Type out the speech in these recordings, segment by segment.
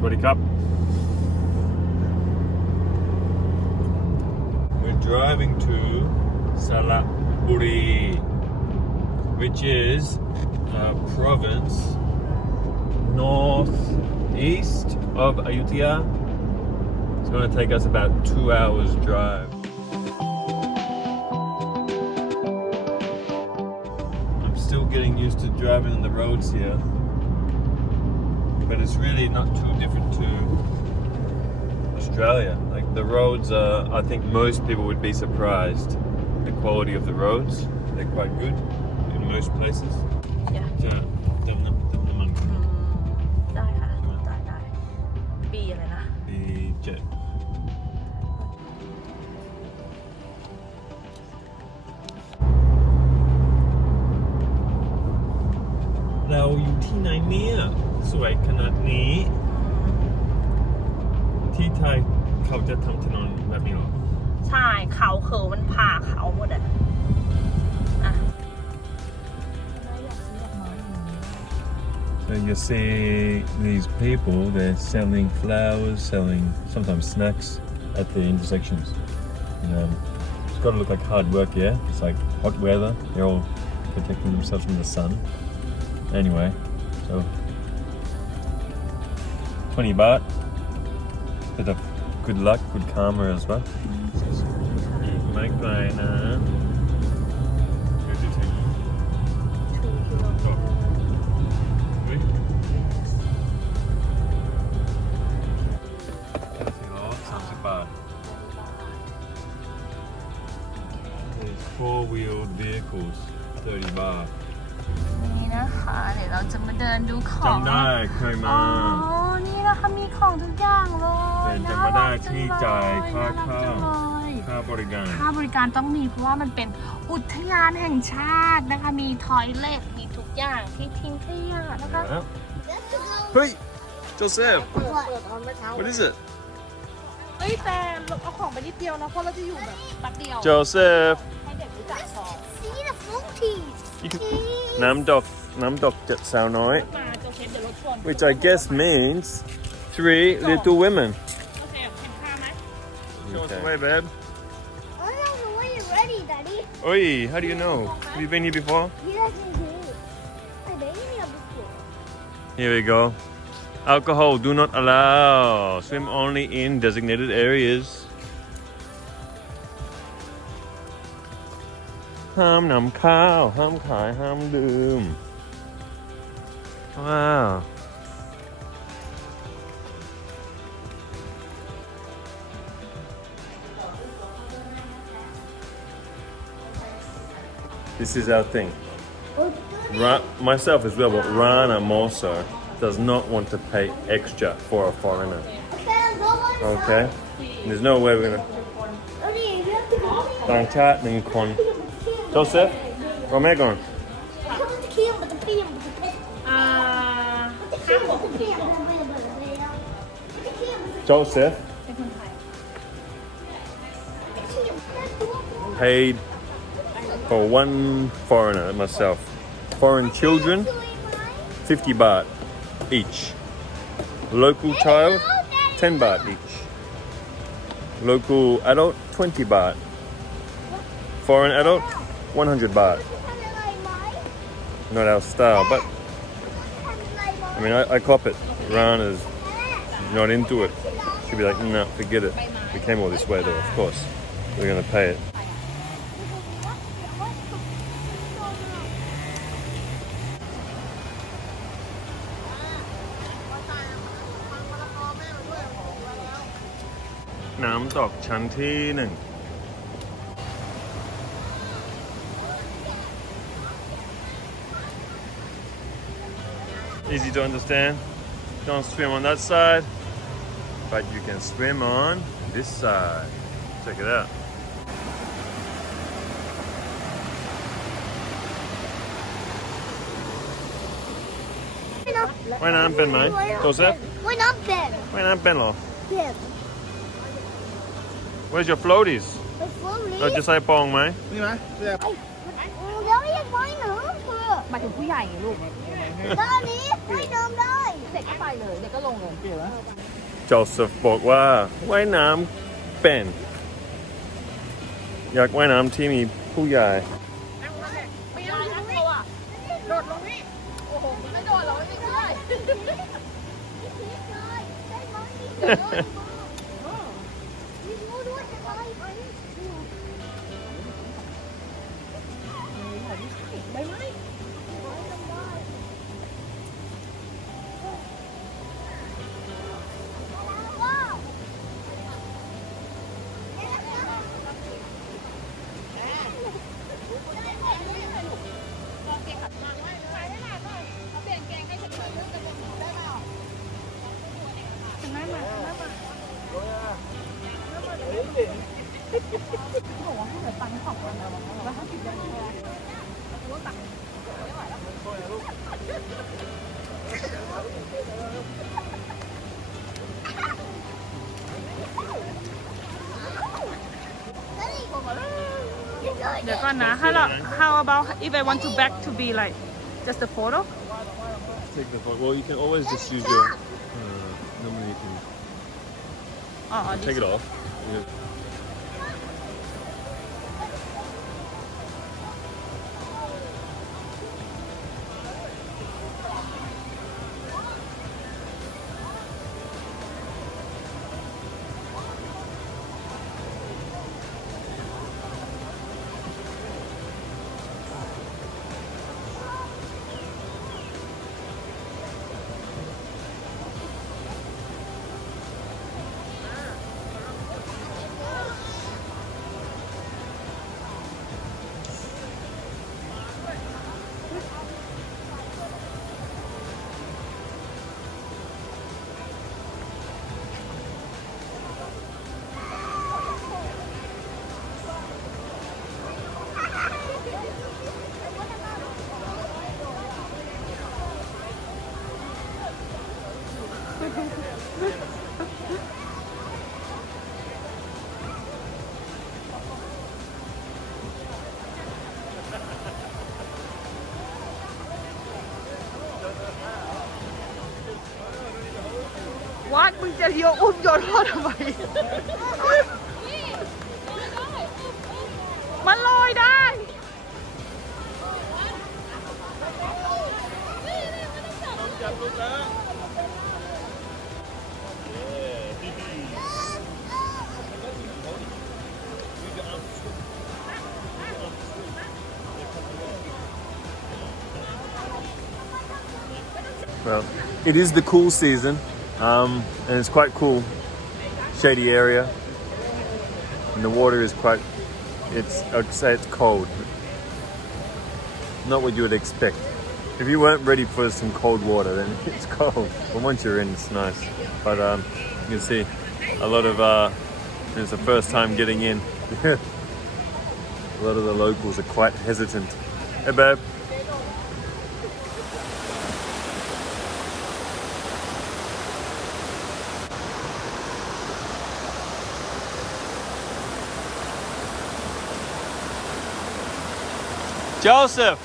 Sweaty cup. We're driving to Saraburi, which is a province northeast of Ayutthaya. It's going to take us about 2 hours drive. I'm still getting used to driving on the roads here, but it's really not too different to Australia. Like the roads are, I think most people would be surprised. The quality of the roads, they're quite good in most places. จะเติมน้ำมันได้ค่ะได้ปีอะไรนะปี7เราอยู่ที่ไหนเนี่ยสวยขนาดนี้ที่ไทยเขาจะทำถนนแบบนี้หรอใช่เขาเขินมันผ่าเขาหมดอ่ะSo you see these people, they're selling flowers, selling sometimes snacks at the intersections. It's got to look like hard work, yeah? It's like hot weather, they're all protecting themselves from the sun. Anyway, so 20 baht, bit of good luck, good karma as well. ไม่ไกลนะ4-wheeled vehicles 30 baht นี่นะคะเดี๋ยวเราจะมาเดินดูของจำได้เคยมานี่นะคะมีของทุกอย่างเลยจำไม่ได้ที่จ่ายค่าบริการต้องมีเพราะว่ามันเป็นอุทยานแห่งชาตินะคะมีทอยเล็ตมีทุกอย่างที่ทิ้งขยะนะคะเฮ้ยโจเซฟ What is it เฮ้ยแต่เอาของไปนิดเดียวนะเพราะเราจะอยู่แบบแป๊บเดียวโจเซฟให้เด็กรู้จักของ See the floaties น้ำดอกจะสาวน้อย which I guess means 3 little women โอเคเห็นค่าไหม Show us the way, babe. I don't know the way you're ready, Daddy. Oi, how do you know? Have you been here before? Yes, I did. I've been here before. Here we go. Alcohol do not allow. Swim only in designated areas. ห้ามนำข้าวห้ามขายห้ามดื่มว้าว This is our thing. Myself as well, but Rana more so, does not want to pay extra for a foreigner. Okay? And there's no way we're gonna. ต่างชาติ1 คน Joseph, รอแม่ก่อน Joseph paid for 1 foreigner, myself. Foreign children, 50 baht each. Local child, 10 baht each. Local adult, 20 baht. Foreign adult, 100 baht. Not our style, but I mean, I cop it. Rana's not into it. She'll be like, no, forget it. We came all this way though, of course. We're gonna pay it. Nam Dok Chan Thi 1 Easy to understand. Don't swim on that side, but you can swim on this side. Check it out. ว่ายน้ำเป็นไหมโจเซฟว่ายน้ำเป็นเหรอ Yes. Where's your floaties เราจะใส่ปองไหมนี่ไหมเดี๋ยวยังว่ายน้ำคือหมายถึงผู้ใหญ่ไงลูก แล้วอันนี้ว่ายน้ำได้เด็กก็ไปเลยเด็กก็ลงเลย Joseph บอกว่าว่ายน้ำเป็นอยากว่ายน้ำที่มีผู้ใหญ่ นั่งมาเนี่ยไม่ได้นะตัวอ่ะโดดลงนี่โอ้โหมันไม่โดดหรอกมันไม่ได้ เดี๋ยวก่อนนะ how about if I want to back to be like just a photo Take the photo. Well, you can always just use your. Normally you can take it off. Yeah. What มึงจะโยนอุ้มโยนพ่อทำไมมันลอยได้ Well, it is the cool season, and it's quite cool, shady area, and the water is quite. I'd say it's cold, not what you would expect. If you weren't ready for some cold water, then it's cold. But once you're in, it's nice. But you can see a lot of it's the first time getting in. A lot of the locals are quite hesitant. Hey, babe. Joseph!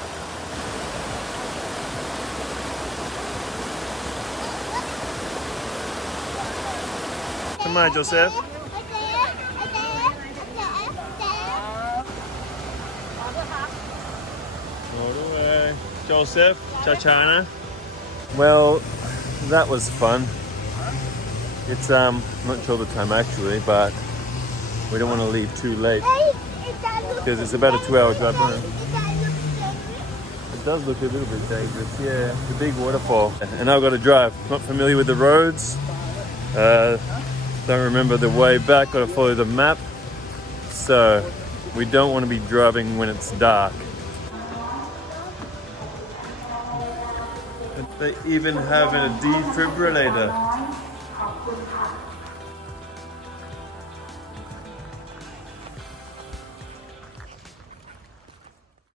Come on, Joseph. All the way. Joseph, Chachana. Well, that was fun. It's I'm not sure the time actually, but we don't want to leave too late because it's about a 2-hour drive home. It does look a little bit dangerous, yeah. The big waterfall. And I've got to drive. Not familiar with the roads. Don't remember the way back. Got to follow the map. So we don't want to be driving when it's dark. And they even have a defibrillator.